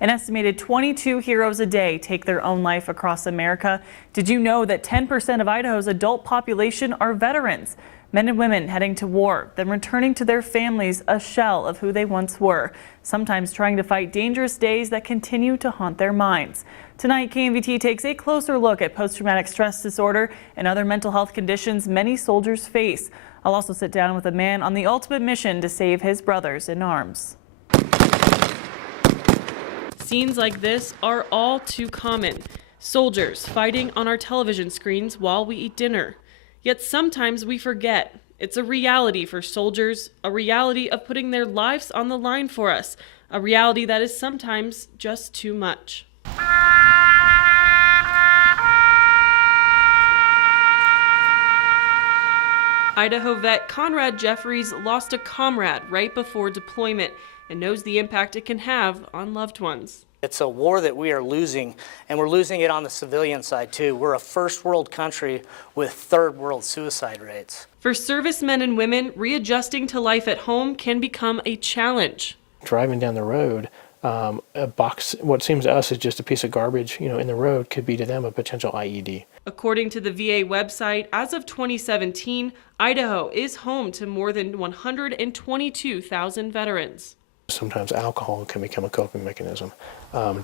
An estimated 22 heroes a day take their own life across America. Did you know that 10% of Idaho's adult population are veterans? Men and women heading to war, then returning to their families a shell of who they once were, sometimes trying to fight dangerous days that continue to haunt their minds. Tonight, KMVT takes a closer look at post-traumatic stress disorder and other mental health conditions many soldiers face. I'll also sit down with a man on the ultimate mission to save his brothers in arms. Scenes like this are all too common. Soldiers fighting on our television screens while we eat dinner. Yet sometimes we forget. It's a reality for soldiers, a reality of putting their lives on the line for us, a reality that is sometimes just too much. Idaho vet Conrad Jeffries lost a comrade right before deployment and knows the impact it can have on loved ones. It's a war that we are losing, and we're losing it on the civilian side too. We're a first world country with third world suicide rates. For servicemen and women, readjusting to life at home can become a challenge. Driving down the road, a box, what seems to us is just a piece of garbage, in the road, could be to them a potential IED. According to the VA website, as of 2017, Idaho is home to more than 122,000 veterans. Sometimes alcohol can become a coping mechanism.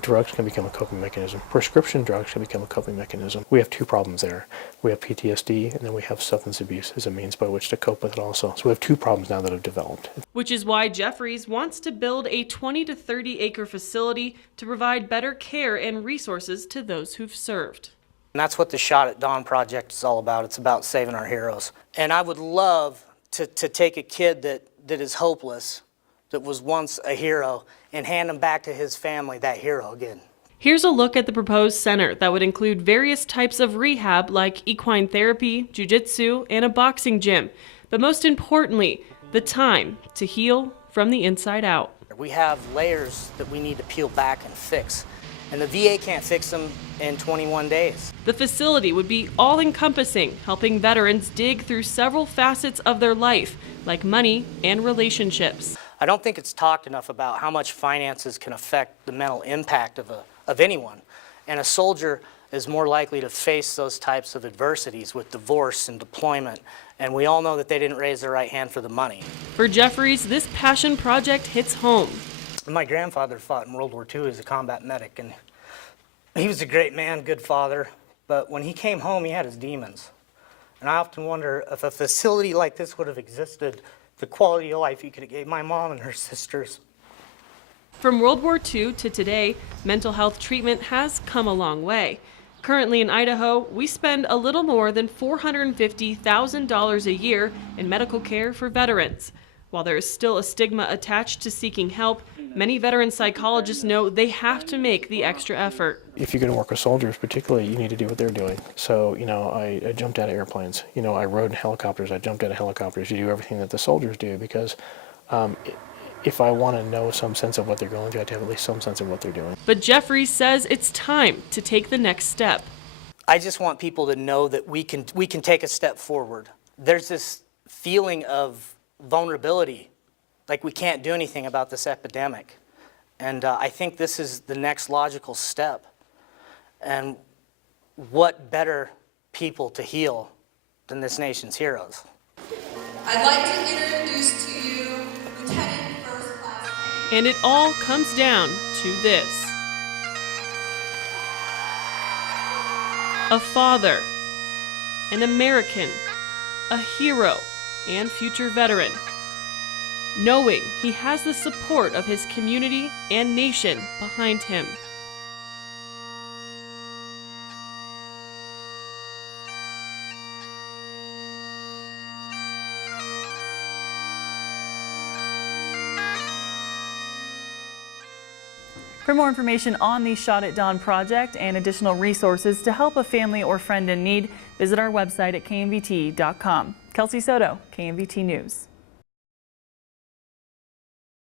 Drugs can become a coping mechanism. Prescription drugs can become a coping mechanism. We have two problems there. We have PTSD, and then we have substance abuse as a means by which to cope with it also. So we have two problems now that have developed. Which is why Jeffries wants to build a 20 to 30 acre facility to provide better care and resources to those who've served. And that's what the Shot at Dawn project is all about. It's about saving our heroes. And I would love to take a kid that is hopeless, that was once a hero, and hand him back to his family, that hero again. Here's a look at the proposed center that would include various types of rehab like equine therapy, jiu-jitsu, and a boxing gym. But most importantly, the time to heal from the inside out. We have layers that we need to peel back and fix, and the VA can't fix them in 21 days. The facility would be all-encompassing, helping veterans dig through several facets of their life, like money and relationships. I don't think it's talked enough about how much finances can affect the mental impact of anyone. And a soldier is more likely to face those types of adversities with divorce and deployment. And we all know that they didn't raise their right hand for the money. For Jeffries, this passion project hits home. My grandfather fought in World War II as a combat medic, and he was a great man, good father. But when he came home, he had his demons. And I often wonder if a facility like this would have existed, the quality of life he could have gave my mom and her sisters. From World War II to today, mental health treatment has come a long way. Currently in Idaho, we spend a little more than $450,000 a year in medical care for veterans. While there is still a stigma attached to seeking help, many veteran psychologists know they have to make the extra effort. If you're going to work with soldiers, particularly, you need to do what they're doing. So, I jumped out of airplanes. I rode in helicopters. I jumped out of helicopters. You do everything that the soldiers do because if I want to know some sense of what they're going through, I have to have at least some sense of what they're doing. But Jeffries says it's time to take the next step. I just want people to know that we can take a step forward. There's this feeling of vulnerability, like we can't do anything about this epidemic. And I think this is the next logical step. And what better people to heal than this nation's heroes? I'd like to introduce to you Lieutenant First Class. And it all comes down to this. A father, an American, a hero, and future veteran, knowing he has the support of his community and nation behind him. For more information on the Shot at Dawn project and additional resources to help a family or friend in need, visit our website at KMVT.com. Kelsey Soto, KMVT News.